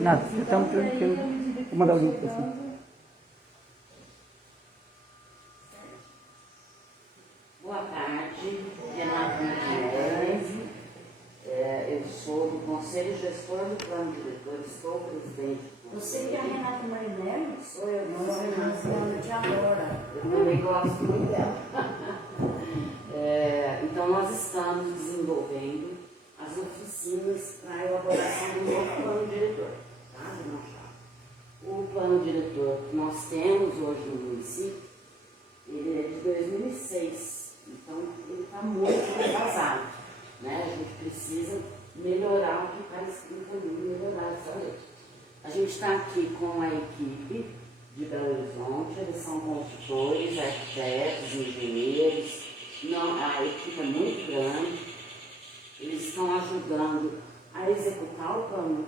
Nada, estamos tranquilos. Vou mandar o link para você. Boa tarde, Renata Martins. Eu sou do Conselho Gestor do Plano Diretor, estou presidente do Você Conselho. que é a Renata Marinelli? Sou eu, Nossa, sou Renata, eu te adoro. Eu também gosto muito dela. Então, nós estamos desenvolvendo as oficinas para a elaboração do novo plano diretor. Tá, Dona Chá? O plano diretor que nós temos hoje no município, ele é de 2006. Então, ele está muito atrasado. Né? A gente precisa melhorar o que está escrito ali, melhorar essa lei. A gente está aqui com a equipe de Belo Horizonte, eles são consultores, arquitetos, engenheiros. Não, a equipe é muito grande, eles estão ajudando a executar o plano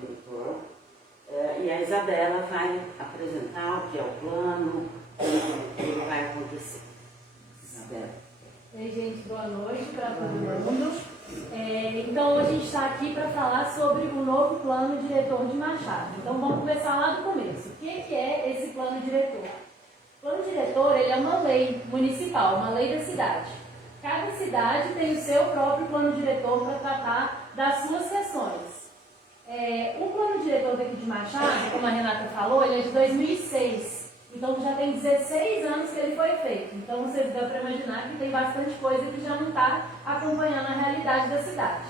diretor. E a Isabela vai apresentar o que é o plano, o que vai acontecer. Isabela. Oi, gente, boa noite para todo mundo. Então, hoje a gente está aqui para falar sobre o novo plano diretor de Machado. Então, vamos começar lá do começo. O que é esse plano diretor? O plano diretor ele é uma lei municipal, uma lei da cidade. Cada cidade tem o seu próprio plano diretor para tratar das suas questões. O plano diretor daqui de Machado, como a Renata falou, ele é de 2006. Então já tem 16 anos que ele foi feito. Então vocês dão para imaginar que tem bastante coisa que já não está acompanhando a realidade da cidade.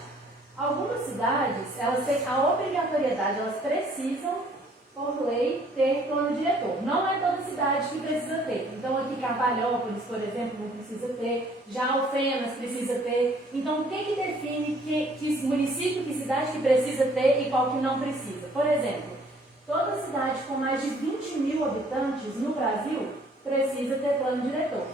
Algumas cidades, elas têm a obrigatoriedade, elas precisam, por lei, ter plano diretor. Não é toda cidade que precisa ter. Então aqui Carvalhópolis, por exemplo, não precisa ter. Já Alfenas precisa ter. Então o que define que município, que cidade que precisa ter e qual que não precisa? Por exemplo, toda cidade com mais de 20 mil habitantes no Brasil precisa ter plano diretor.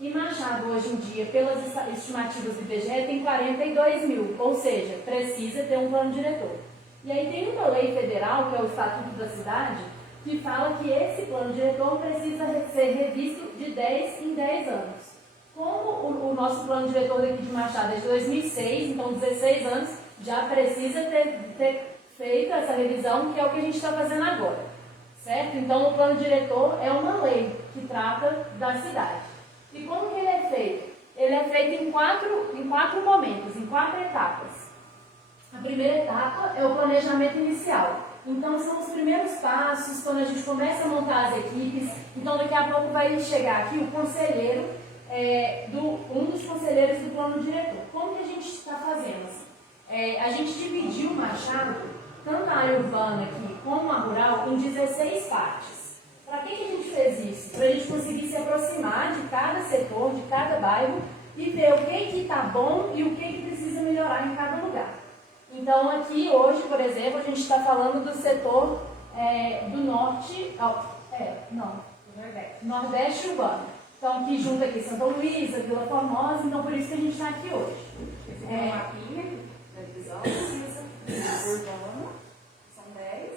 E Machado, hoje em dia, pelas estimativas do IBGE, tem 42 mil, ou seja, precisa ter um plano diretor. E aí tem uma lei federal, que é o Estatuto da Cidade, que fala que esse plano diretor precisa ser revisto de 10 em 10 anos. Como o nosso plano diretor daqui de Machado é de 2006, então 16 anos, já precisa ter feita essa revisão, que é o que a gente está fazendo agora, certo? Então, o plano diretor é uma lei que trata da cidade. E como que ele é feito? Ele é feito em quatro momentos, em 4 etapas. A primeira etapa é o planejamento inicial. Então, são os primeiros passos, quando a gente começa a montar as equipes. Então, daqui a pouco vai chegar aqui o conselheiro, um dos conselheiros do plano diretor. Como que a gente está fazendo? A gente dividiu o Machado, tanto a área urbana aqui como a rural, em 16 partes. Para que a gente fez isso? Para a gente conseguir se aproximar de cada setor, de cada bairro e ver o que está bom e o que precisa melhorar em cada lugar. Então aqui hoje, por exemplo, a gente está falando do setor do norte, nordeste urbano. Então que junta aqui Santa Luísa, Vila Formosa, então por isso que a gente está aqui hoje. Esse é uma mapinha da divisão urbana, são 10,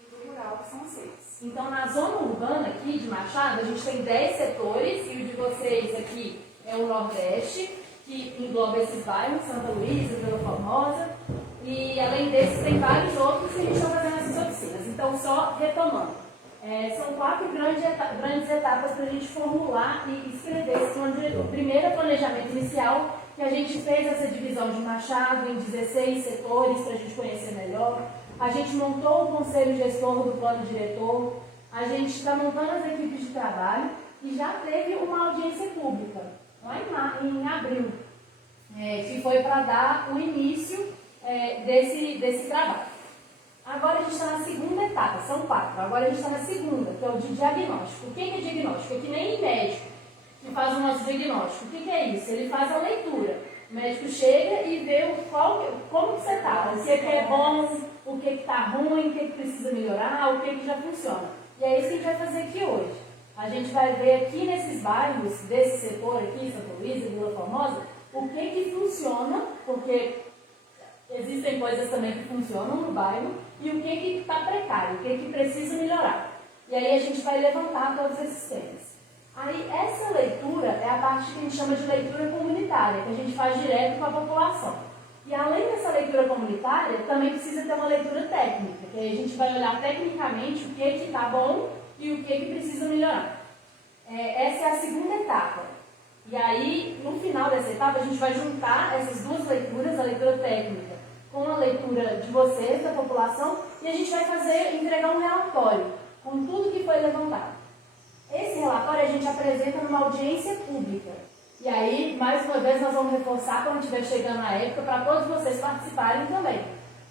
e do rural, que são 6. Então, na zona urbana aqui de Machado, a gente tem 10 setores, e o de vocês aqui é o Nordeste, que engloba esses bairros, Santa Luísa, Vila Formosa, e além desses tem vários outros que a gente está fazendo essas oficinas. Então, só retomando, são 4 grandes etapas para a gente formular e escrever esse plano diretor. Primeiro, planejamento inicial, que a gente fez essa divisão de Machado em 16 setores para a gente conhecer melhor. A gente montou o conselho gestor do plano diretor. A gente está montando as equipes de trabalho e já teve uma audiência pública, lá em abril, que foi para dar o início desse trabalho. Agora a gente está na segunda etapa, são 4. Agora a gente está na segunda, que é o de diagnóstico. O que é diagnóstico? É que nem médico que faz o nosso diagnóstico. O que é isso? Ele faz a leitura. O médico chega e vê como que você está, se é bom, o que está ruim, o que precisa melhorar, o que já funciona. E é isso que a gente vai fazer aqui hoje. A gente vai ver aqui nesses bairros, desse setor aqui, Santa Luísa, Vila Formosa, o que funciona, porque existem coisas também que funcionam no bairro, e o que está precário, o que precisa melhorar. E aí a gente vai levantar todos esses temas. Aí essa leitura é a parte que a gente chama de leitura comunitária, que a gente faz direto com a população. E além dessa leitura comunitária, também precisa ter uma leitura técnica, que aí a gente vai olhar tecnicamente o que está bom e o que precisa melhorar. Essa é a segunda etapa. E aí, no final dessa etapa, a gente vai juntar essas duas leituras, a leitura técnica com a leitura de vocês, da população, e a gente vai entregar um relatório com tudo que foi levantado. Esse relatório a gente apresenta numa audiência pública. E aí, mais uma vez, nós vamos reforçar quando estiver chegando a época para todos vocês participarem também.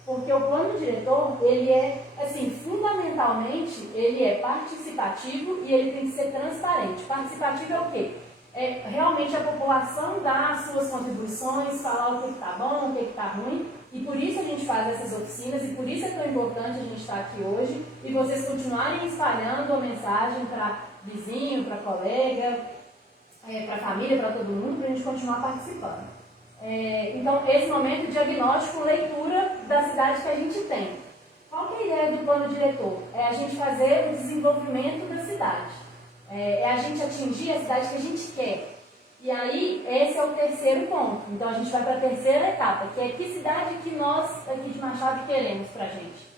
Porque o plano diretor, ele é, assim, fundamentalmente, ele é participativo e ele tem que ser transparente. Participativo é o quê? É realmente a população dar as suas contribuições, falar o que está bom, o que está ruim. E por isso a gente faz essas oficinas e por isso é tão importante a gente estar aqui hoje e vocês continuarem espalhando a mensagem para vizinho, para colega, para a família, para todo mundo, para a gente continuar participando. Então, esse momento, diagnóstico, leitura da cidade que a gente tem. Qual que é a ideia do plano diretor? É a gente fazer o desenvolvimento da cidade. É a gente atingir a cidade que a gente quer. E aí, esse é o terceiro ponto. Então, a gente vai para a terceira etapa, que é que cidade que nós, aqui de Machado, queremos para a gente.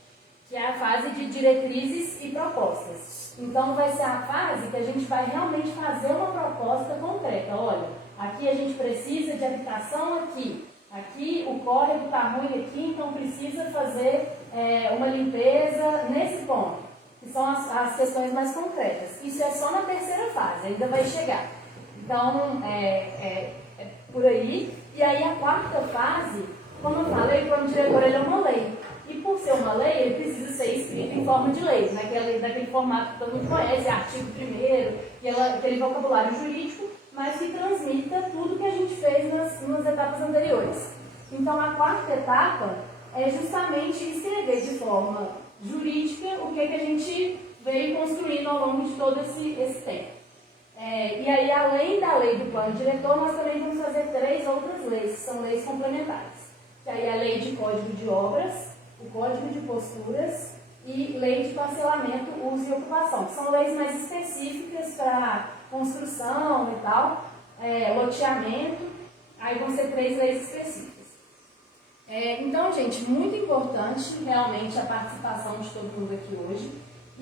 Que é a fase de diretrizes e propostas. Então, vai ser a fase que a gente vai realmente fazer uma proposta concreta. Olha, aqui a gente precisa de habitação aqui. Aqui o córrego está ruim aqui, então precisa fazer uma limpeza nesse ponto. Que são as questões mais concretas. Isso é só na terceira fase, ainda vai chegar. Então, é por aí. E aí, a quarta fase, como eu falei, o plano diretor ele é uma lei. E por ser uma lei, ele precisa ser escrito em forma de lei, naquele formato que todo mundo conhece, artigo 1º, aquele vocabulário jurídico, mas que transmita tudo que a gente fez nas etapas anteriores. Então, a quarta etapa é justamente escrever de forma jurídica o que a gente veio construindo ao longo de todo esse tempo. E aí, além da lei do plano diretor, nós também vamos fazer 3 outras leis, que são leis complementares. Que aí é a lei de código de obras, o código de posturas e lei de parcelamento, uso e ocupação. São leis mais específicas para construção e tal, loteamento, aí vão ser 3 leis específicas. Então, gente, muito importante realmente a participação de todo mundo aqui hoje.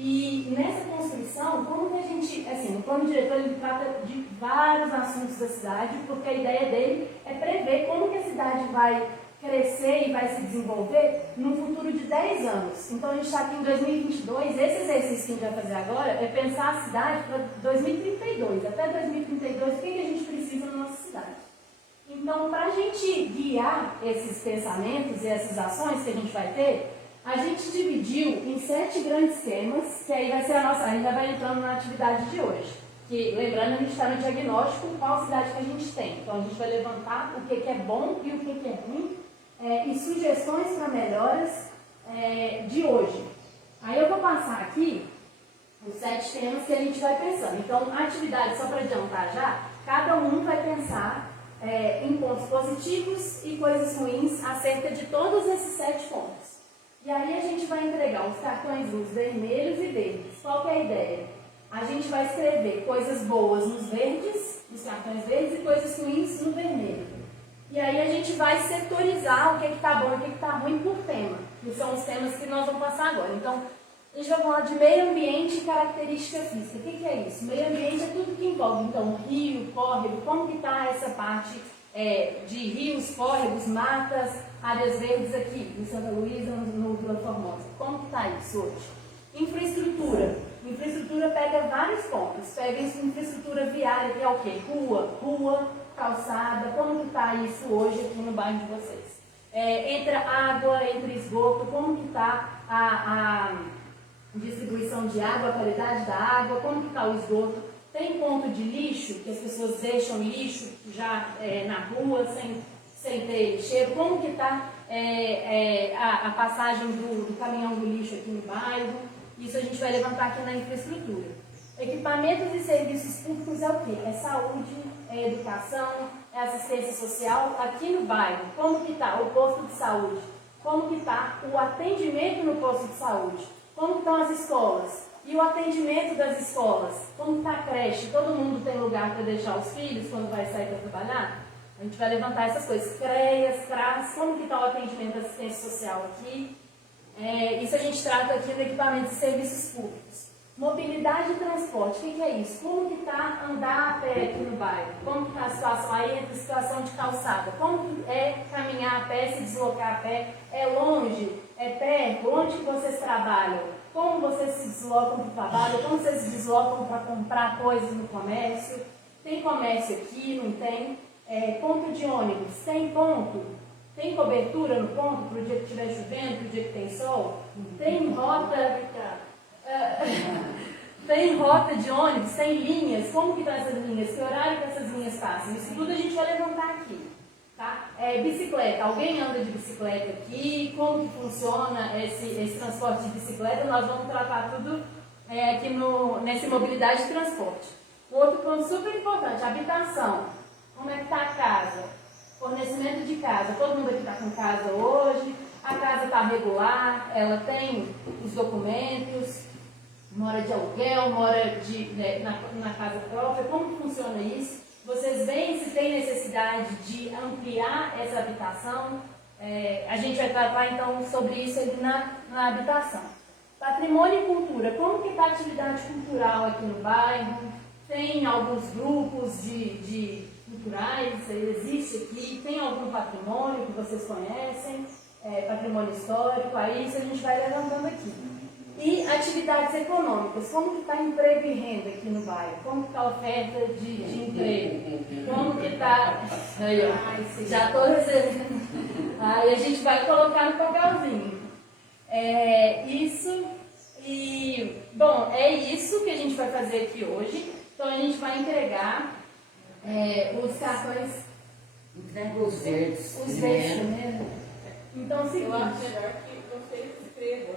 E nessa construção, como que a gente, assim, o plano diretor ele trata de vários assuntos da cidade, porque a ideia dele é prever como que a cidade vai crescer e vai se desenvolver no futuro de 10 anos. Então, a gente está aqui em 2022, esse exercício que a gente vai fazer agora é pensar a cidade para 2032. Até 2032, o que a gente precisa na nossa cidade? Então, para a gente guiar esses pensamentos e essas ações que a gente vai ter, a gente dividiu em 7 grandes temas, que aí vai ser a gente já vai entrando na atividade de hoje. Que, lembrando, a gente está no diagnóstico, qual cidade que a gente tem. Então, a gente vai levantar o que é bom e o que é ruim, e sugestões para melhoras de hoje. Aí eu vou passar aqui os 7 temas que a gente vai pensando. Então, a atividade, só para adiantar já, cada um vai pensar em pontos positivos e coisas ruins acerca de todos esses 7 pontos. E aí a gente vai entregar os cartõezinhos vermelhos e verdes. Qual que é a ideia? A gente vai escrever coisas boas nos verdes, nos cartões verdes, e coisas ruins no vermelho. E aí a gente vai setorizar o que está bom e o que está ruim por tema. Que são os temas que nós vamos passar agora. Então, a gente vai falar de meio ambiente e característica física. O que é isso? Meio ambiente é tudo que envolve, então, rio, córrego, como que está essa parte de rios, córregos, matas, áreas verdes aqui, em Santa Luísa, no Vila Formosa. Como que está isso hoje? Infraestrutura. Infraestrutura pega vários pontos. Pega infraestrutura viária, que é o quê? Rua, calçada. Como que está isso hoje aqui no bairro de vocês? Entre água, entre esgoto, como que está a distribuição de água, a qualidade da água, como que está o esgoto? Tem ponto de lixo, que as pessoas deixam lixo já na rua, sem ter cheiro. Como que está a passagem do caminhão do lixo aqui no bairro? Isso a gente vai levantar aqui na infraestrutura. Equipamentos e serviços públicos é o quê? É saúde, é educação, é assistência social. Aqui no bairro, como que está o posto de saúde? Como que está o atendimento no posto de saúde? Como estão as escolas? E o atendimento das escolas? Como está a creche? Todo mundo tem lugar para deixar os filhos quando vai sair para trabalhar? A gente vai levantar essas coisas. CREAS, CRAS, como que está o atendimento da assistência social aqui? Isso a gente trata aqui no equipamento de serviços públicos. Mobilidade e transporte, o que é isso? Como que está andar a pé aqui no bairro? Como que está a situação aí entre a situação de calçada? Como que é caminhar a pé, se deslocar a pé? É longe? É perto? Onde que vocês trabalham? Como vocês se deslocam para o trabalho? Como vocês se deslocam para comprar coisas no comércio? Tem comércio aqui? Não tem? Ponto de ônibus? Tem ponto? Tem cobertura no ponto para o dia que estiver chovendo, para o dia que tem sol? Tem rota? Tem rota de ônibus? Tem linhas? Como que estão essas linhas? Que horário que essas linhas passam? Isso tudo a gente vai levantar aqui. Tá? Bicicleta. Alguém anda de bicicleta aqui? Como que funciona esse transporte de bicicleta? Nós vamos tratar tudo aqui nessa mobilidade de transporte. Outro ponto super importante, habitação. Como é que está a casa? Fornecimento de casa. Todo mundo aqui está com casa hoje. A casa está regular, ela tem os documentos, mora de aluguel, mora na casa própria. Como que funciona isso? Vocês veem se tem necessidade de ampliar essa habitação. A gente vai tratar então sobre isso ali na habitação. Patrimônio e cultura. Como que está a atividade cultural aqui no bairro? Tem alguns grupos de culturais, existe aqui. Tem algum patrimônio que vocês conhecem? Patrimônio histórico, aí isso a gente vai levantando aqui. E atividades econômicas, como que está emprego e renda aqui no bairro? Como que está a oferta de emprego? Como que está... Aí, ó, já estou recebendo. Aí a gente vai colocar no papelzinho. Isso, e... Bom, é isso que a gente vai fazer aqui hoje. Então a gente vai entregar os cartões... Entrega os verdes. Os verdes primeiro. Então, o seguinte... Eu acho melhor que vocês escrevam.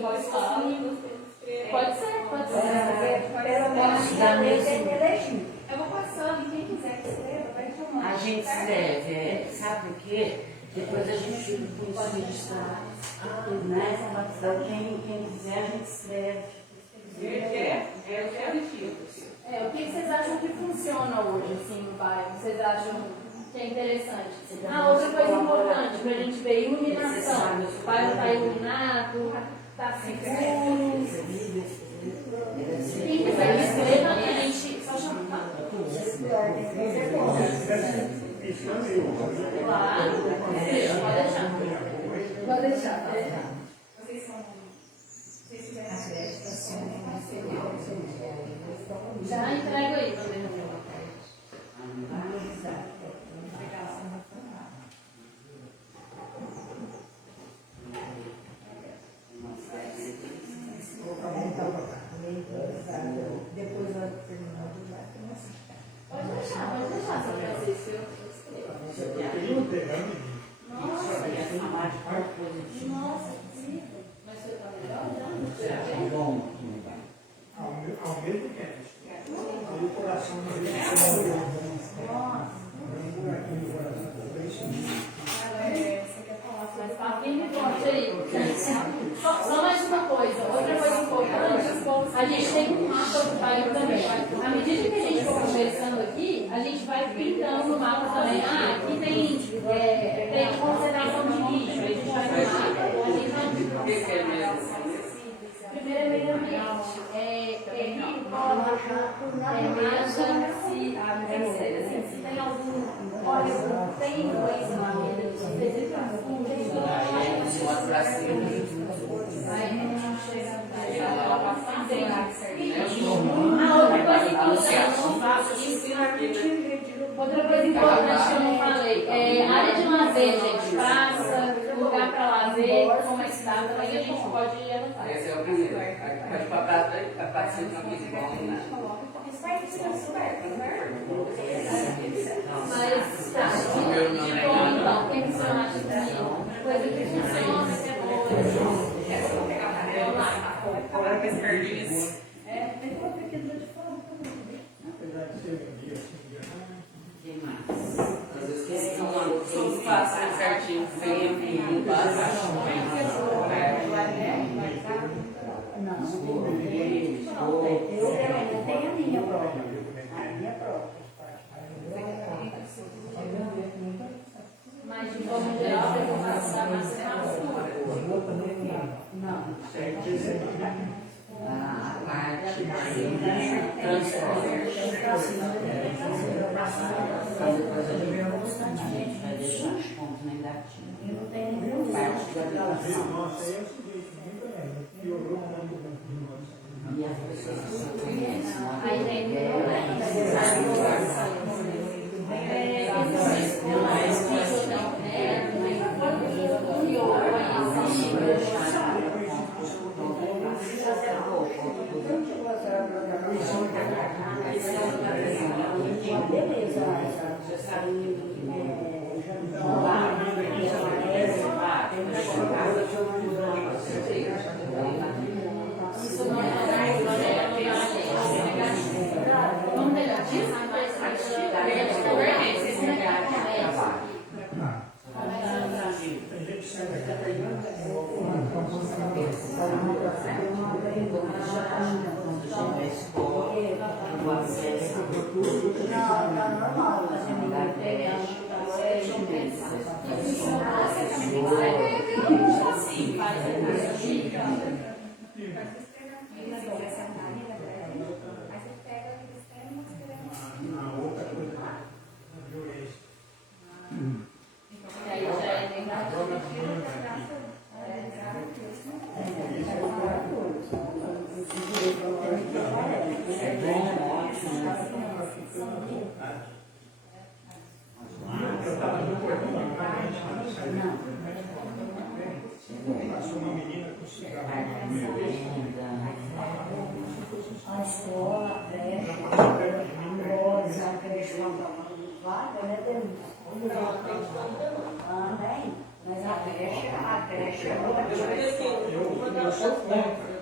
Pode ser. Pelo menos da mesma. Eu vou passando, quem quiser que escreva, vai tomar. A gente escreve, sabe por quê? Depois a gente fica com isso né? Então, quem quiser, a gente escreve. O que vocês acham que funciona hoje, assim, no bairro? Vocês acham que é interessante? Outra coisa importante para a gente ver, iluminação. O bairro está iluminado, está seguro. Quem quiser que escreva, a gente só chama. Claro, pode deixar. Vocês são... Vocês fizeram Já entrego aí, Depois ela terminar de lá, pode deixar, só para vocês que eu escrevo. Nossa, sim. Mas você está melhor já? Ao mesmo tempo. O coração Você quer falar sobre Mas tá firme e forte aí. Só mais uma coisa. Outra coisa importante, a gente tem um mapa do bairro também. À medida que a gente for conversando aqui, a gente vai pintando no mapa também. Aqui tem concentração de lixo. Aí a gente vai no mapa. A gente vai... Primeiro é meio ambiente. Rio, córrego, se tem algum córrego, tem influência na vida, outra coisa importante que eu não falei, área de lazer, gente, praça, lugar para lazer, como é que está, também a gente pode anotar. Esse é o primeiro. Pode para participar do que bom, Isso vai ser super, Mas tá, de bom então, o que você acha também? Coisa que funciona, que é boa. Vamos lá. Agora que as perdidas. Tem outra aqui do lado de fora. apesar de ser um dia assim, Quem mais? Às vezes que são fáceis, certinho, sem um passo. Eu tenho a minha própria. A minha própria. da massa é mais pura. Não. A parte mais transforma. Então depois a gente vai deixar os pontos negativos. Eu não tenho nenhum Parte da Às vezes, vibração. nossa, é o seguinte, muito bem, piorou quando E as pessoas que se conhecem, Aí tem passou uma menina com cigarro. A escola, a creche, a creche vaga, né, Denise? Também, mas a creche é outra coisa. Eu sou contra.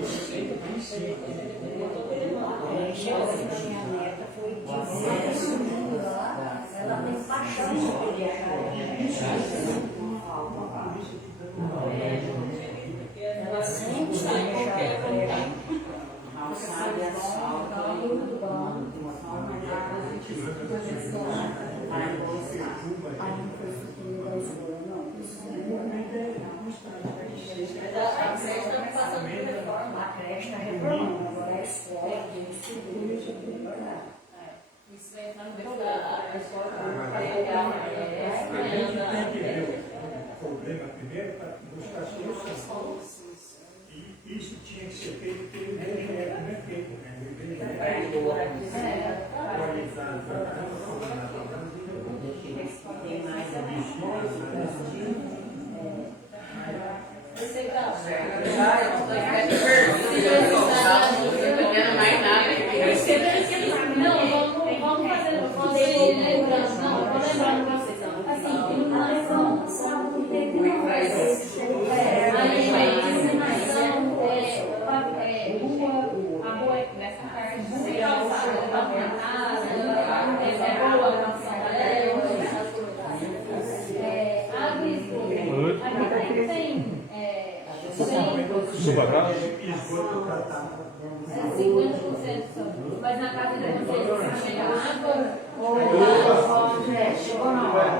Isso sempre princípio. A creche, a minha neta foi de 10 lá, ela tem paixão por ela sempre está deixando a creche. Calçada e asfalto, Muito bom. de uma forma para gostar. A infraestrutura da escola, não. A creche está reformando, agora a escola tem estrutura. Isso vai entrar no meio da escola. A gente tem que ver o problema primeiro para buscar a solução. E isso tinha que ser feito pelo IBGE, não é feito, né? O IBGE Tem mais Não, vamos fazer, eu vou lembrando, não, eu vou lembrando pra vocês. Assim, iluminação, iluminação, rua, a rua nessa parte, água e esgoto. Aqui tem esgoto tratado. 50% só. Mas na casa de vocês, tem água ou chegou na hora.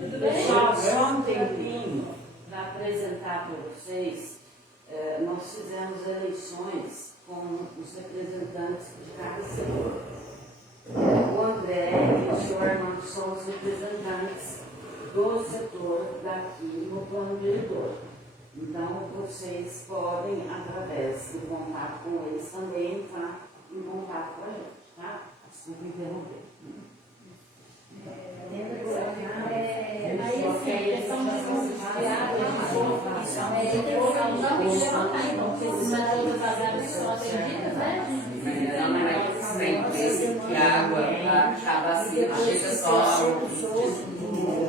tudo bem? Só um tempinho para apresentar para vocês. Nós fizemos eleições com os representantes de cada setor. O André e o senhor Armando são os representantes do setor daqui no plano diretor. Então, vocês podem, através do contato com eles também, entrar em contato com a gente, tá? Desculpa interromper. Aí, assim, a questão de criar porque esses materiais vazados são atendidos, né? Não, mas sempre que a água acaba assim, chega só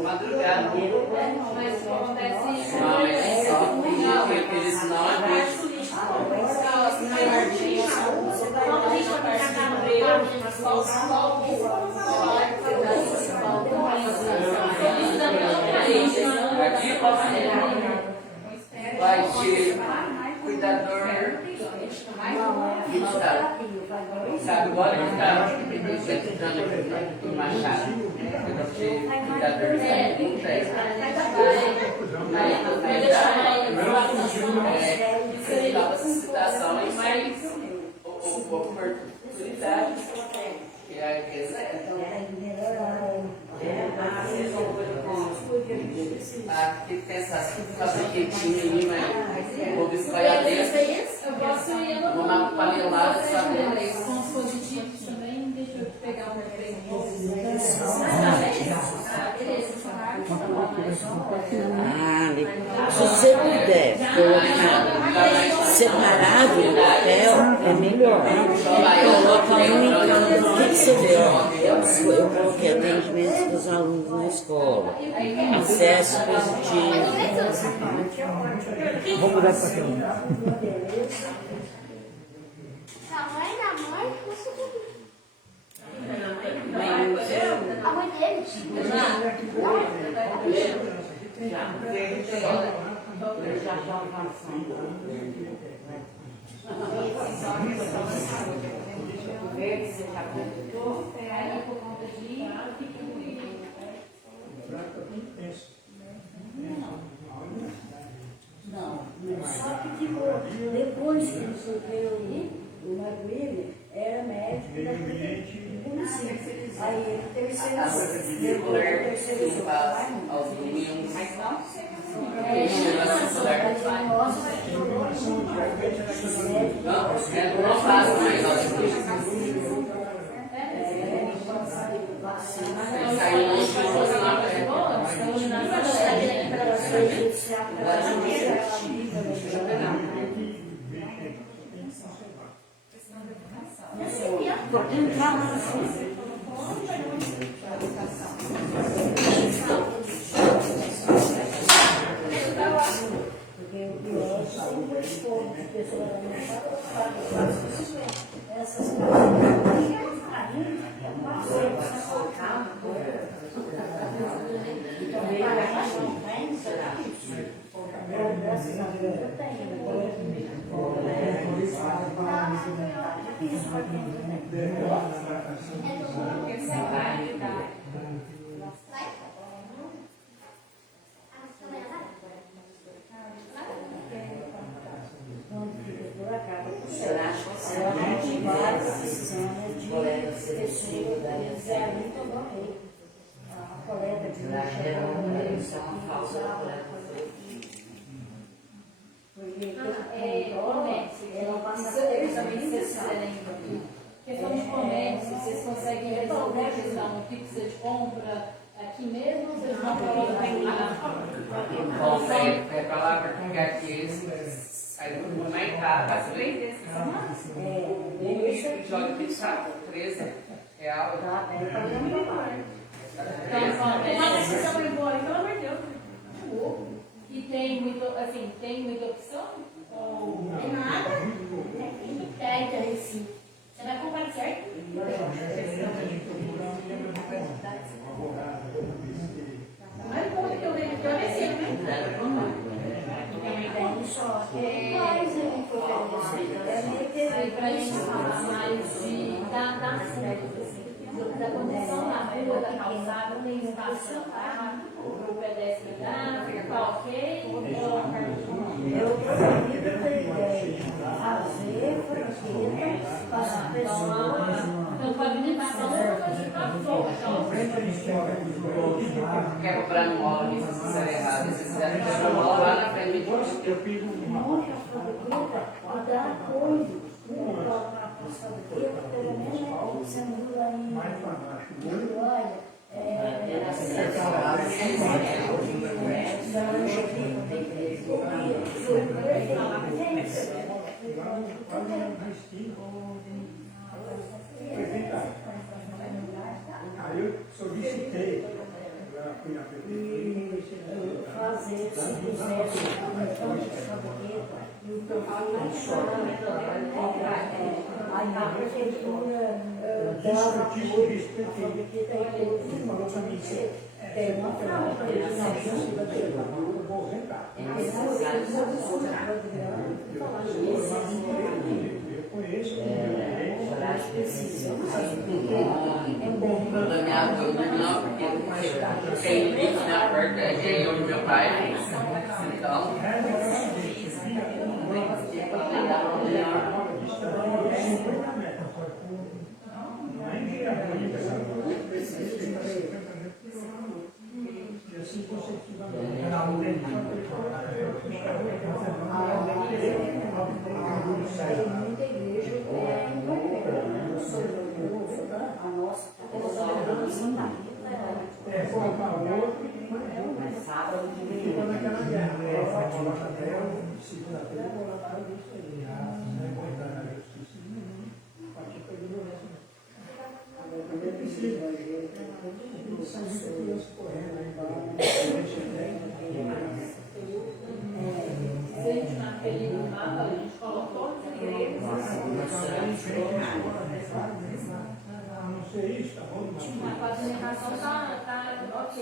madrugada. Mas o que acontece Não, mas só porque aqueles nós. Aqui vai ter cuidador. Sabe agora que está precisando aqui no Machado. da terceira, não tem. Aí no você dava essa citação e mais oportunidade. Que a riqueza tem que pensar se ficar quietinho ali, mas vou escolher dentro. Eu posso ir no Uma panelada de sabores. com os positivos também. Deixa eu pegar o meu Beleza. Se você puder colocar separado no papel, é melhor. Coloca um em cada. O que você vê? Eu coloquei atendimento dos alunos na escola. Acesso positivo. Vamos mudar para cá. Tamanho da mãe, a mãe dele. Por conta de Não, só que ficou, depois que ele sofreu o Maguire, era médico do município. Aí ele terceirizou, depois ele terceirizou. Aos domingos. Mas nossa, Não faço mais aos domingos. Pode entrar lá assim. porque o pior sempre foi de pessoas da minha família, essas coisas. Graças a Deus eu tenho. Quando fica por acá, ela tem várias decisões de pessoas ali também. A coleta de lixo, ela passa também questão de comércio, vocês conseguem resolver a questão do que precisa de compra aqui mesmo ou vocês vão Consegue, é palavra que aqui eles saem do mercado, faz 3 vezes. Um joga de saco, 13 real. Uma decisão é boa, pelo amor de Deus. E tem muito, assim, tem muita opção? Ou Tem nada? Tem interesse. Você vai comprar certo? Mas como é que eu vejo que eu recebo, né? Aí pra gente falar mais da condição da rua, da calçada, tem espaço o pedestre tá ok, ou a parte Eu prefiro fazer franqueta para as pessoas. então, pavimentação é uma coisa para fora. Quer comprar no móvel, se fizer errado, se fizer lá na frente. Muita franqueta para dar apoio. Para a franqueta, pelo menos você muda em olha. Aí eu solicitei fui na fazer, se quisesse, então, de fabriqueta, e o perfil aí a prefeitura dava apoio à fabriqueta e tudo, tem uma fábrica de navios da eu vou rentar. Eu conheço, mais precisa. É bom. Da minha avó, não, porque quem vive na porta é eu e meu pai. Então, Muita igreja é invertida. Eu sou novo, tá? A nossa Sábado de manhã. Gente, naquele mapa, a gente colocou todas as igrejas. A pavimentação tá ok,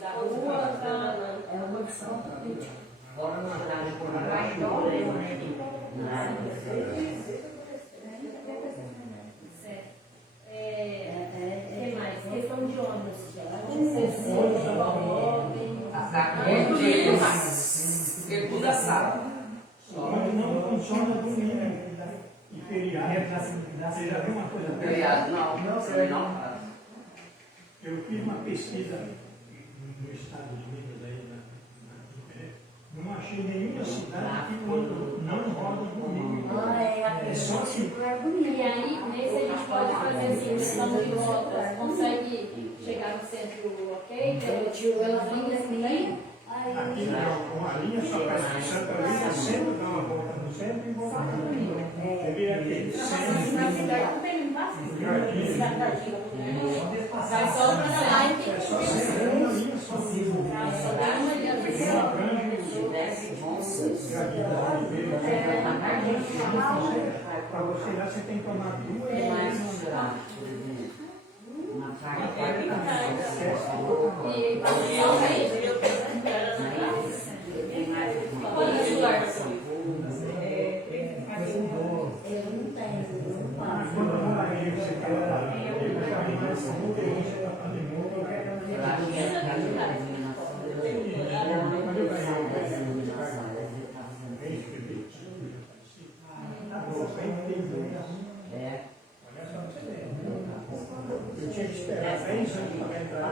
da rua tá. é uma opção política. Fora na cidade por Que mais? Questão de ônibus. porque tudo é sábado. Mas não funciona domingo e feriado. Você já viu uma coisa Feriado, não faz. Eu fiz uma pesquisa no estado de Minas, aí não achei nenhuma cidade que quando não roda domingo. É só circular domingo. E aí, nesse a gente pode fazer assim, questão de rotas. Consegue chegar no centro, ok? Eu tiro ela vinha assim, Aqui não, a linha só faz Santa Rita, sempre dá uma volta no centro e volta no domingo. Você vê aquele centro, Na cidade não tem muito fácil. jardim, Vai só pra lá e tem é só sempre uma linha só. só dá uma linha por Não cima. abrange os jardins da Oliveira. Para você ir lá, você tem que tomar duas linhas. uma faca. E parcialmente. Quantos lugares são? eu não tenho, não passo. Quando eu moro aí, você quer lá, eu já vi mais muito, você está falando de muito, eu quero Eu acho que é a iluminação. quando eu ganhar É. eu tinha que esperar 10 anos para entrar na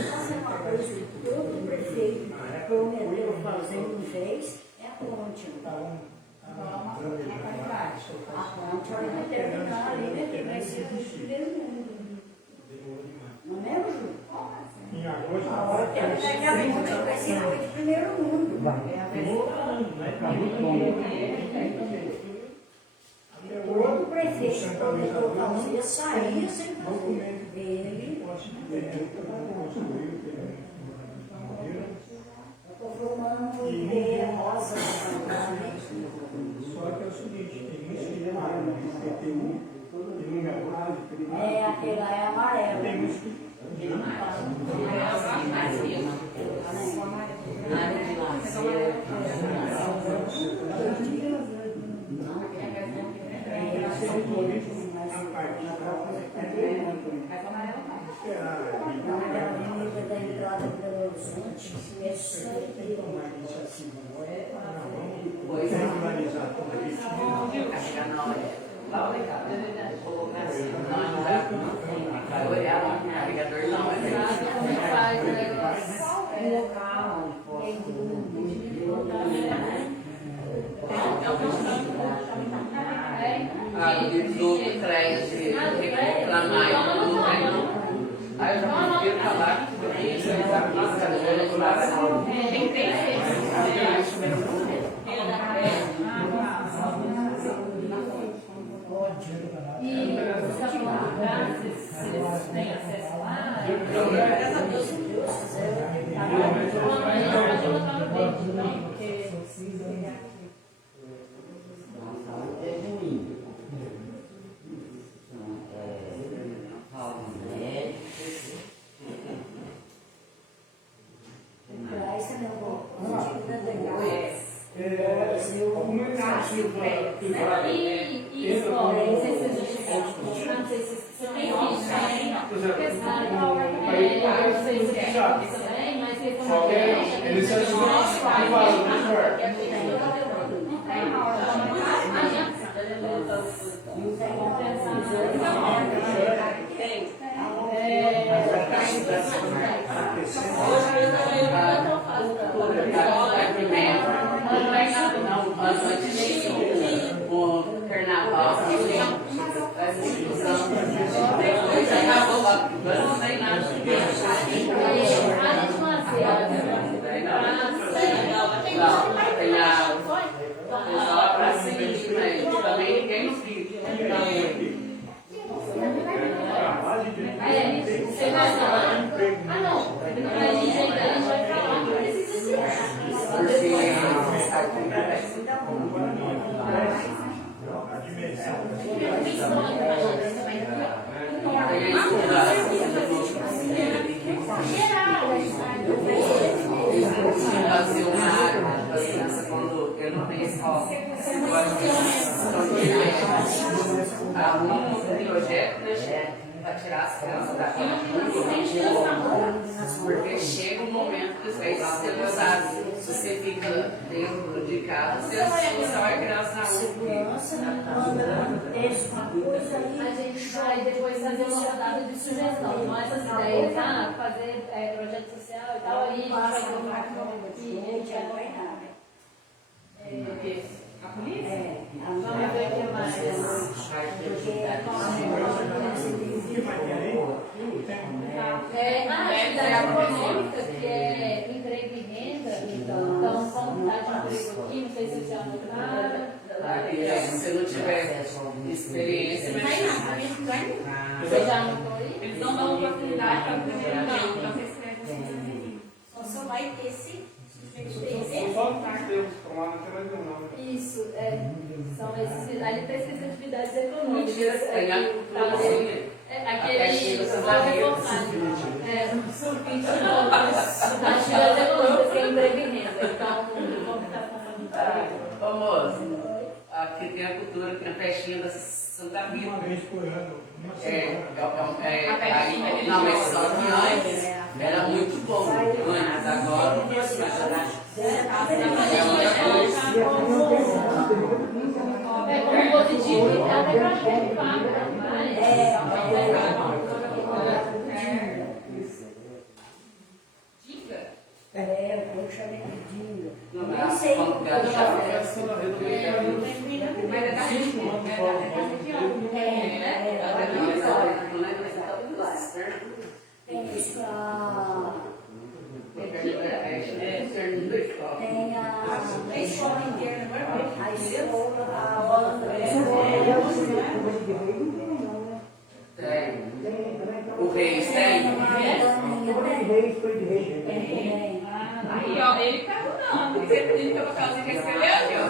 Essa é uma coisa que todo prefeito prometeu fazer e não fez, é a ponte. A ponte vai terminar ali, né? Que vai ser o primeiro mundo. Não é mesmo, Ju? em agosto. A hora que ela pegar a ponte vai ser o primeiro mundo. Todo prefeito que prometeu fazer saía sem fazer. Ele, eu estou formando uma ideia rosa na Só que é o seguinte, tem muitos que levaram, né? PTU, e número 4, é, aquele lá é amarelo. tem muitos que não passam. Área de lazer, São políticos à parte. Esperar. A avenida da entrada de Belo Horizonte é sangue. pois Regularizar tudo isso. Carregar na hora. Lá ou cá? Colocar assim. Não, vai olhar lá. Carregador não, é verdade. Como faz o negócio? um local onde Do trem, de reclamar e tudo, né? Aí eu já prefiro falar que eles já passam a zona do lado. Tem 3 vezes. E os caminhões de gás, vocês têm acesso lá? Graças a Deus, se Deus quiser. Pode botar no vídeo, não? Porque é ruim. Traz também um pouco. Antes da delegada. Embora se eu Brasil, velho. E escola, não sei se vocês já chegaram Eles são estudantes que falam, professor. Não tem uma hora da manhã? O carnaval, depois acabou lá, agora não tem nada. Tem a pessoal pra cima, mas também ninguém fica. Você vai falar? Ah, não. A gente vai falar. Fazer uma área para as crianças quando eu não tenho escola. Arruma um projeto, né, para tirar as crianças da casa. Porque chega um momento que você vai ser usado. Se você fica dentro de casa, você vai criança na rua. A gente vai depois fazer uma rodada de sugestão. Então, essas ideias, fazer projeto social e tal, aí a gente vai ter uma aqui, a gente vai A polícia? vamos ver o que mais. Atividade econômica, que é emprego e renda. Então, como está de emprego aqui, não sei se você já notaram. Se você não tiver experiência, Você já anotou aí? Eles não dão oportunidade para o primeiro ano, então você escreve assim. Só vai ter esse Só os termos estão lá na televisão, não, né? Isso, são esses. Ali está escrito atividades econômicas. tem a cultura. Aquele só reforçado. O sulfite de outras atividades econômicas, que é emprego e renda. Então, como está falando? Ô moço, aqui tem a cultura, tem a festinha da Santa Rita. Uma vez por ano. Não, mas só que antes era muito bom. Antes, agora não tem mais. Como positivo, até que eu acho que é fato, mas. Dica? eu chamei de dinho. Não, Nem sei o que eu Mas é da gente, Tem isso, tem a escola interna, a escola, a banda, O Reis tem? Aí, ó, ele tá mudando. Você pediu que eu colocasse que escreveu aqui, ó.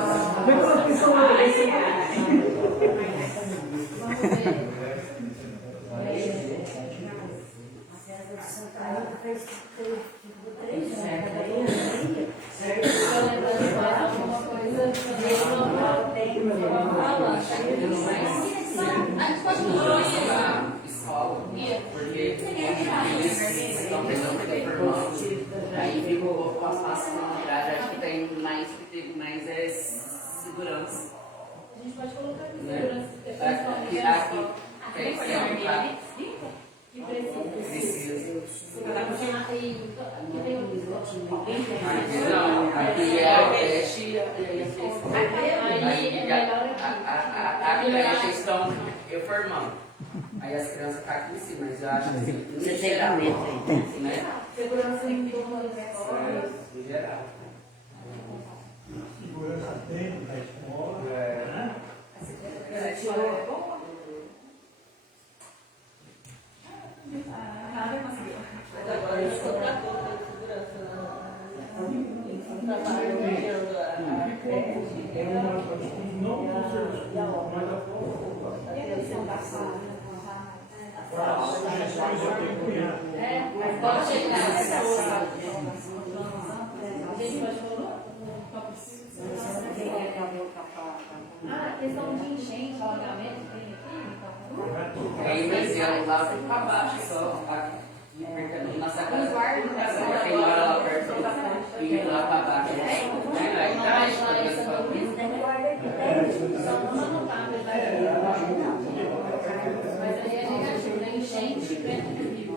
fez 3 anos. Escola, porque eles estão tentando ter irmãos, aí ficou com a facilidade, acho que tem mais segurança. A gente pode colocar aqui Né? segurança. Aqui Que precisa. Aqui tem outro não, aqui é o teste e aí a creche estão eu formando. Aí as crianças ficam aqui em cima, mas eu acho que Você tem caneta aí. né? segurança em torno das escolas. Em geral. Segurança dentro da escola. Nada conseguiu. Agora eu estou para toda a segurança na trabalho olhando a creche. Não com serviço público, mas a E a questão da sala? sugestões eu tenho cunhado. Pode chegar. A gente pode falar? A questão de enchente, alagamento, tem aqui? Aí mas ela lá fica para baixo só. Aqui, nossa casa tem mora lá perto. vamos anotar, mas aí é negativo, né? Enchente e perto do rio.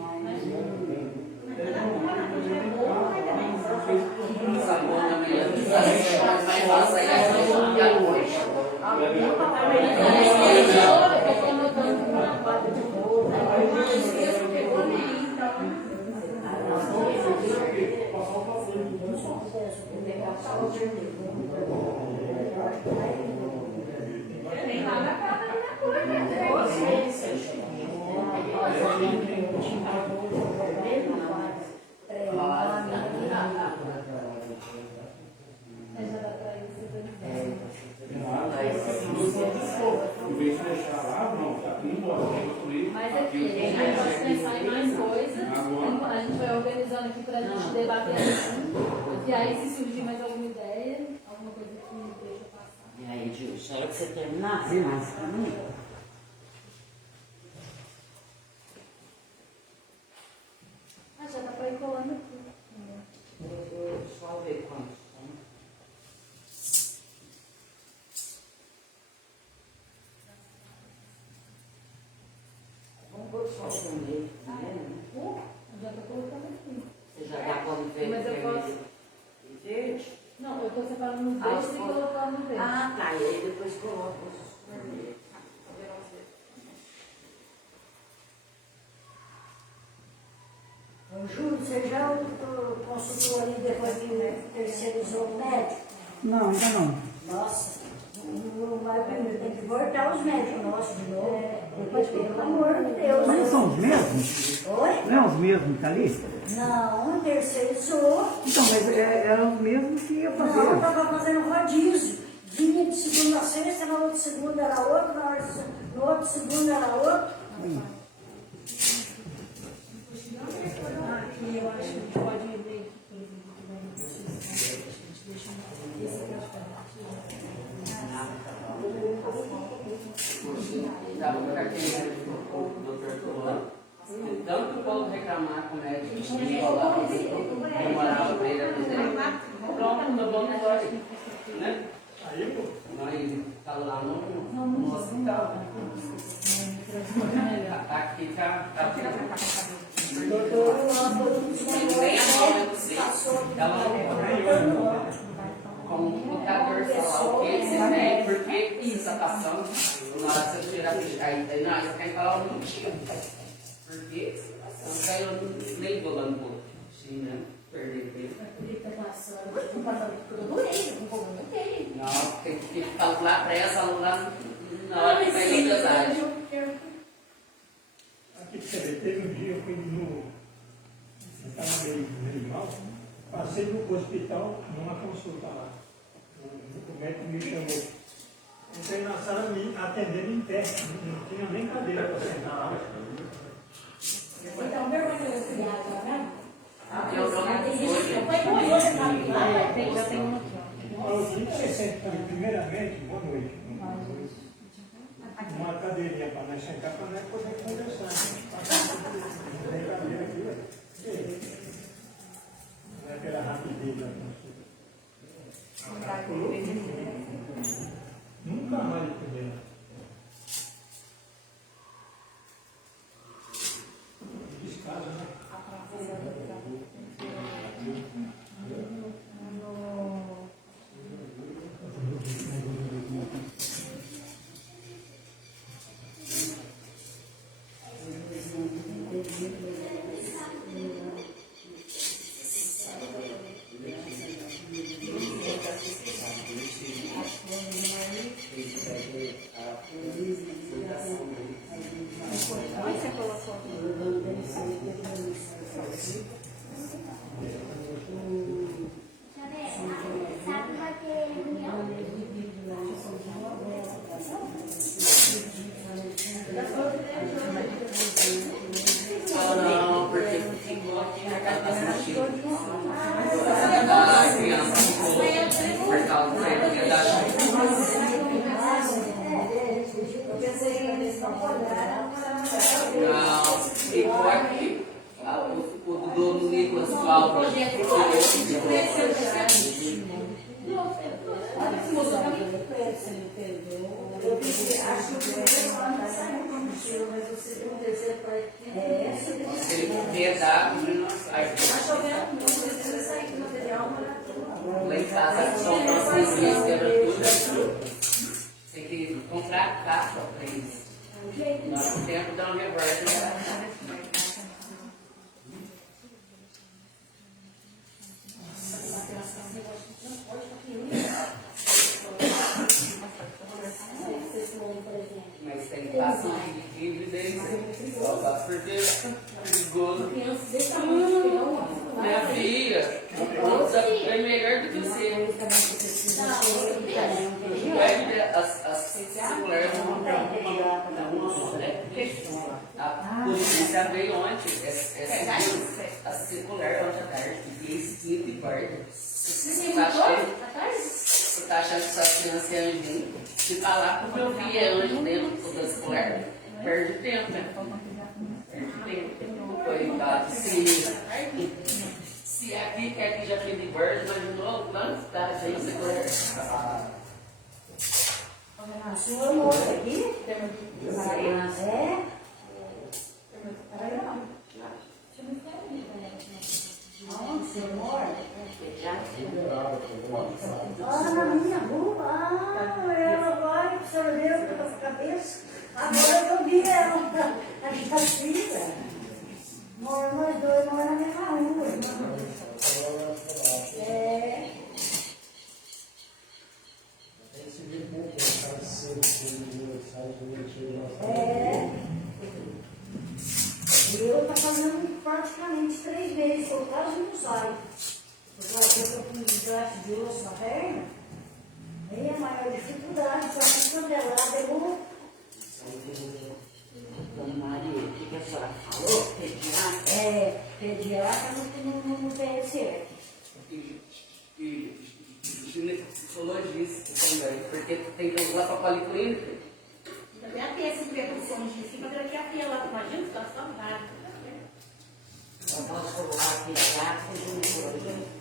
Tem lá na casa da minha coisa. Em vez de deixar lá, não, tá tudo embora, tem que construir. Mas aqui, a gente pode pensar em mais coisas. A gente vai organizando aqui para a gente debater assim. E aí, se surgir mais alguma ideia, alguma coisa que deixa passar. E aí, Gil, já era que você terminasse mais pra mim. Ah, já dá para ir colando aqui. Deixa eu ver quantos. Vamos pôr só o vermelho primeiro, né? Eu já estou colocando aqui. Você já está pondo verde, Mas eu vermelho posso- e verde? Não, eu estou separando nos verdes e colocando no verde. Ah, tá. E aí depois coloca os vermelhos. Ô, Júlio, você já consultou ali depois que terceirizou o médico? Não, ainda não. Nossa, tem que voltar os médicos nossos de novo. Porque, pelo amor de Deus. Mas não são os mesmos? Oi? Não é os mesmos que tá ali? Não, terceirizou. Então, mas eram os mesmos que ia fazer. Não, estava fazendo rodízio. Vinha de segunda a sexta, na outra segunda era outro, no outro segunda era outro. Aqui eu acho que a gente pode ver, por exemplo, que vai a gente deixa esse aqui, acho que Dá para colocar aqui o doutor Tolano. Tanto que pode reclamar com o médico que demorava para ele atender. Pronto, no bom negócio. Né? Aí, pô, Nós estamos lá no hospital. Aqui tá como o cador falar o que você tem, por que isso está passando. Na hora que você tirar a ficha, aí não, você quer falar o motivo. Por que isso está passando? Aí eu nem vou lá no outro. Sim, né? Perder tempo. Não, tem que calcular para essa lá na hora que vai ir pesagem. aqui pra você ver, teve um dia eu fui no. Eu estava meio mal, passei no hospital, numa consulta lá. O médico me chamou. Entrei na sala me atendendo em pé, não tinha nem cadeira para sentar lá. Então, vergonha de criança, né? Eu não já tem um aqui, ó. Eu tinha que ser sentado, primeiramente, boa noite. Uma cadeirinha para nós sentar, para nós poder conversar. Não tem cadeira aqui, velho. Não é aquela rapidez da consulta. Nunca mais de primeira. Descaso, né? Sabe vai ter reunião? Não, porque ficou aqui na casa das mochilas. A criança ficou por causa da Não, ficou aqui. O do Nicolas Paulo. Olha que moça, também conhece, ele entendeu? segundo, terceiro, quarto, essa que Nossa, ele vedar com nossa tá chovendo, não precisa sair do material, mas lá em casa são nossas vias quebra tudo. Tem que comprar capa para isso. Nosso tempo dá uma reversa. Mas tem que passar um equilíbrio deles. Porque é perigoso. Minha filha, é melhor do que você. As mulheres a polícia veio ontem, a circular ontem à tarde, e esquina e guarda. Você tá achando que suas crianças é anjinho? Se falar porque eu vi é anjo dentro da circular, perde tempo, né? Perde tempo. Coitado, se aqui quer que já fique de guarda, imaginou quanto tá a gente circular. a sua moça aqui, é? Onde você mora? Ah, na minha rua. Ah, ela vai absorveu pela cabeça. Agora eu vi ela, a minha filha. Nós dois moram na mesma rua. É. Eu estou fazendo praticamente 3 meses, eu quase não saio. Porque eu com um desgaste de osso na perna, aí a maior dificuldade, só que quando ela derrubou. Dona Maria, o que a senhora falou? Pediatra? É, pediatra não tem certo. E ginecologista também, porque tem que ir lá para a policlínica. Também a tia se preocupação de cima, daqui a tia lá, imagina, está saudável. Eu posso colocar pediatra e ginecologista?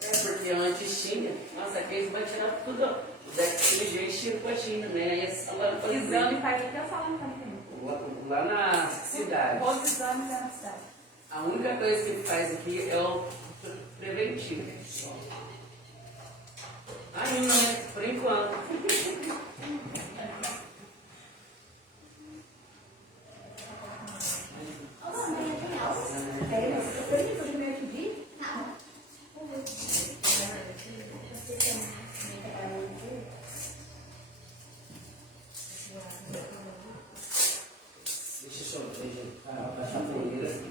É porque antes tinha, nossa, aqui eles vão tirar tudo daquele jeito, tira com a China, né? Aí agora não fazem Exame faz aqui a sala também. lá na cidade. Todos os exames é na cidade. A única coisa que ele faz aqui é o preventivo. Ainda, né? Por enquanto. É, você foi no primeiro dia? Deixa eu só ver a chapeleira aqui.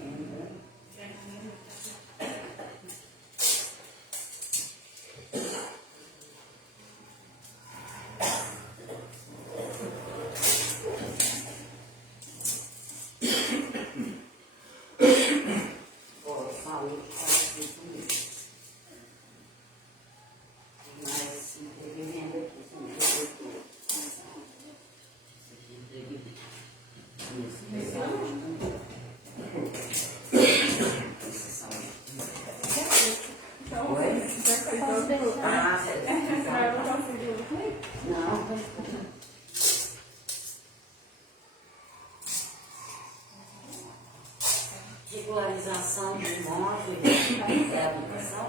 Saúde, faz isso mesmo. Mas entrevimento aqui, são diretor. Regularização de imóveis, é habitação?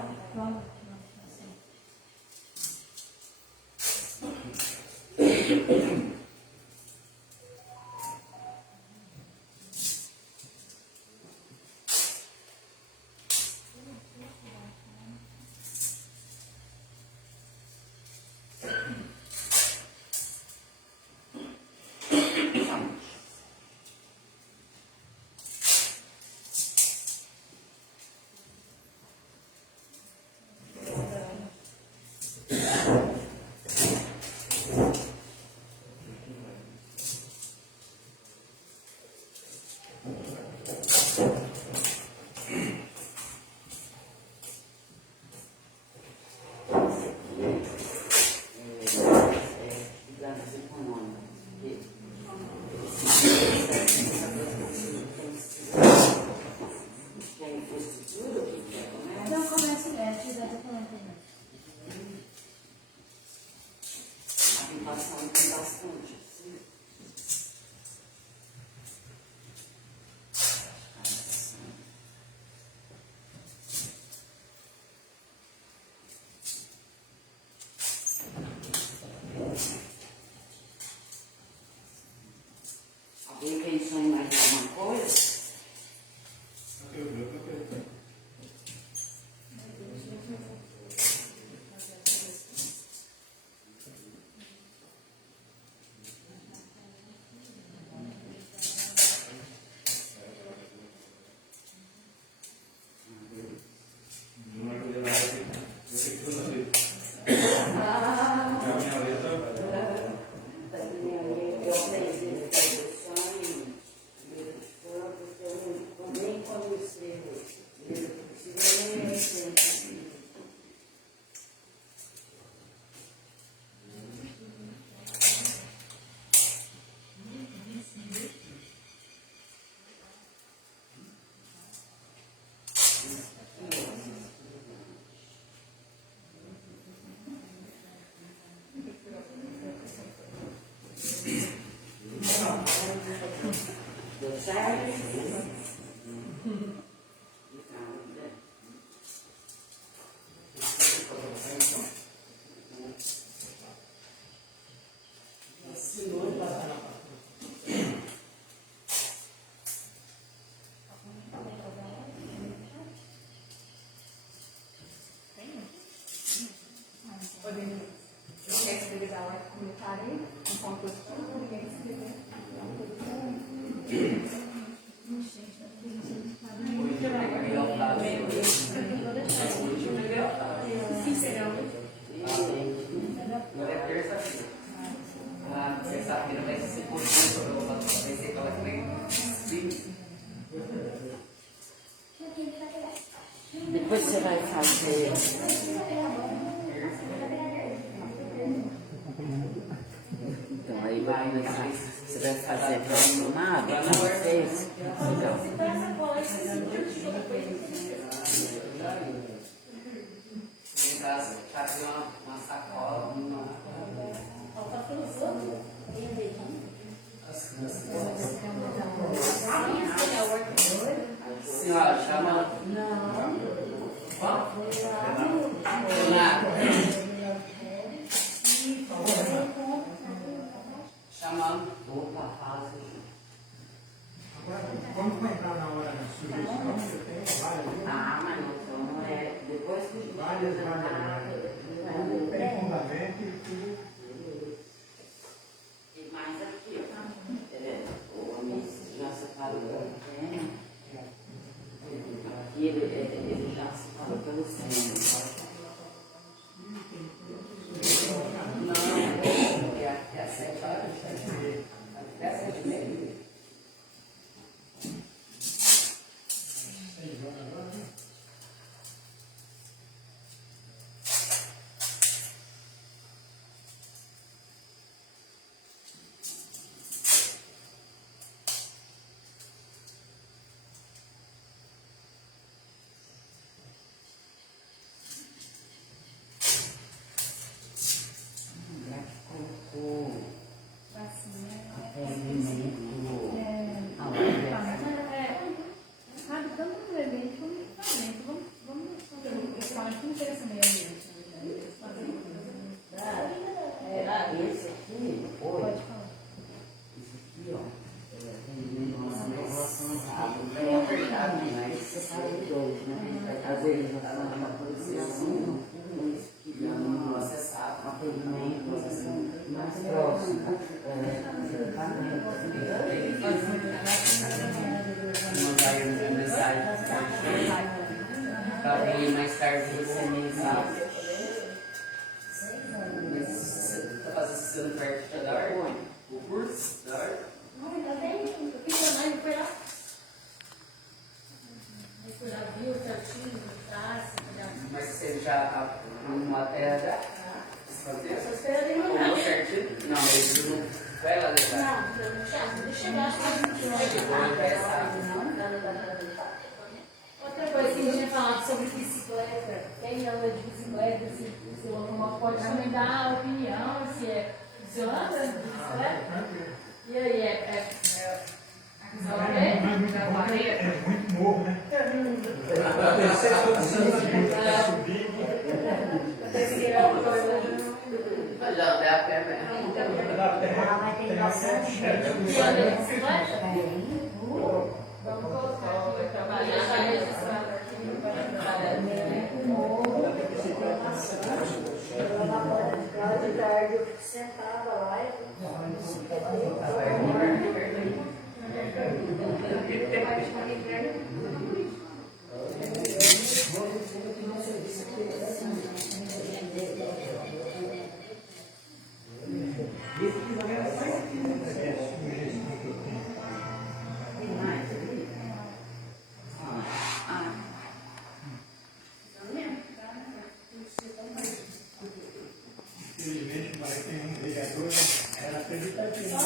Não, começa exatamente. A habitação tem bastante. Sim. Eu aprendi tradução em livro de campos, eu nem quando eu escrevo livro de ciência. Deu certo? Podemos disponibilizar o comentário aí, enquanto ninguém escrever. Agora é terça-feira. Ah, sexta-feira vai ser possível, vai ser aquela que vem. Depois você vai fazer. Então aí vai começar. Você vai fazer relacionado com vocês. Em casa, já tem uma sacola, senhora, chama. Chamando. Opa, faz. Agora, vamos entrar na hora da sugestão, você tem várias. Ah, mas não é. Depois que a gente Várias. Tem fundamento e tudo. E mais aqui, ó. O homem já separou pelo tema. Aqui ele já separou pelo tema. Não, é às 7 horas. Até 7h30. Colocou atendimento. Sabe, tanto no evento como no equipamento. Vamos fazer um equipamento que não interessa meio ambiente. Esse aqui, Pode falar. esse aqui, ó, atendimento relacionado. É verdade, mas você sabe de dois, né? Às vezes já está numa posição, isso que dá um atendimento mais próximo. Mandar uma mensagem para vir mais tarde você nem sabe. Mas você está fazendo seu inverso da hora? O curso da hora? Ai, tá bem? Eu fiz online, foi lá. Foi lá, viu certinho, traço, Mas você já arrumou até já? Fazer? essa espera de Arrumou mandar. certinho? Não, mas não vai lá deixar. Não, eu não chamo, deixa eu chegar. Chegou e vai sair. Outra coisa que a gente tinha falado sobre bicicleta, quem anda de bicicleta, se o locomotor pode também dar opinião, se é funcionando a bicicleta. E aí, é muito morro, né? A terceira posição para subir. Olha, até a pé mesmo. Mas tem bastante gente. E anda de bicicleta? Vamos colocar aqui, trabalhar, já registrado aqui. Eu na porta de casa de tarde, eu fico sentada lá e Infelizmente, mas tem um vereador, era acreditativo.